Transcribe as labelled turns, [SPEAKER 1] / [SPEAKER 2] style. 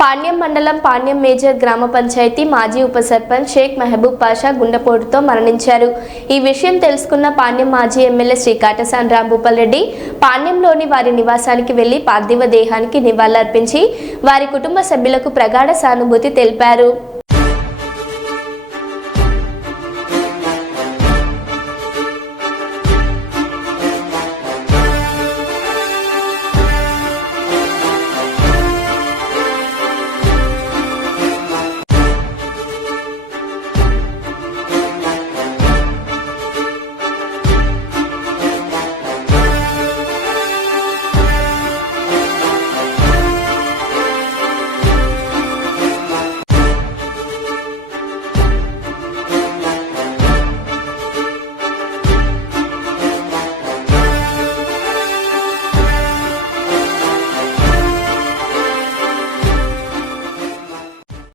[SPEAKER 1] పాణ్యం మండలం పాణ్యం మేజర్ గ్రామ పంచాయతీ మాజీ ఉప సర్పంచ్ షేక్ మెహబూబ్ పాషా గుండెపోటుతో మరణించారు. ఈ విషయం తెలుసుకున్న పాణ్యం మాజీ ఎమ్మెల్యే శ్రీ కాటసాని రాంభూపాల్ రెడ్డి పాణ్యంలోని వారి నివాసానికి వెళ్ళి పార్థివ దేహానికి నివాళులర్పించి వారి కుటుంబ సభ్యులకు ప్రగాఢ సానుభూతి తెలిపారు.